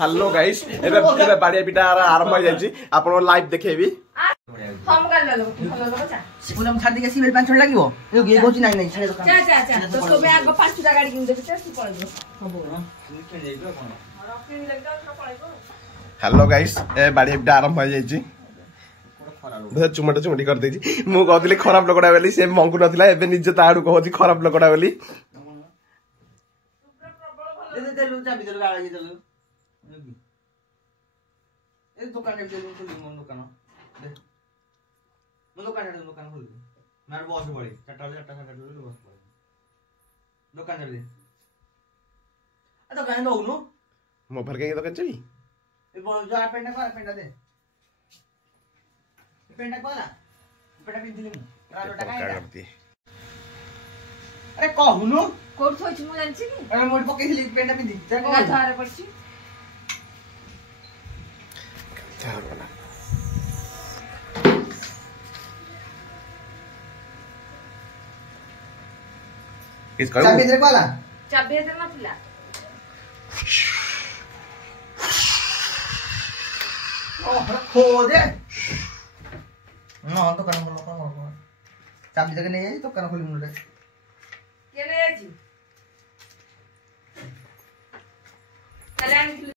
hello guys एबे एबे बाडिया पिटा आरंभ हो जाई आपण लाइव देखेबी हम कर लो चा सिपुला छाड़ दिके सिबेल 5 लागिवो ए गे गोची नाही नाही छाडे चा चा चा तो सोबे आग 5 टा गाडी किन देबे ची पळगो हबो निके जाइबो कोन रॉकी लगदा तो पळगो हेलो गाइस ए बाडिया पिटा आरंभ हो जाई बे चुमटा चुमटी कर देजी मु कहतली खराब लोकड़ा बेली से मंगु नथिला एबे निजे ताडू कहजी खराब लोकड़ा बेली दे लु चाबी दे गाड़ी दे लु ए दुकान दे लु खुली मन दुकान दे मन दुकान खुली मार बॉस बड़ी चटा बस पड़ी दुकान दे आ तो गाने दो मो भर के दुकान चली ए बोल जो पेंडा दे पेंडा कोला पेंडा पिंदिली मु राडो टाका अरे कहूनु कोड थोइछ मु जानछि कि अरे मोड पकेइली पेंडा पिंदी जा को थारे पड़छि चार बना किस करू चाबी दे कोला चाबी दे नथिला ओ खो दे न तो करन चाबी दे नहीं तो करन खोली मुंडे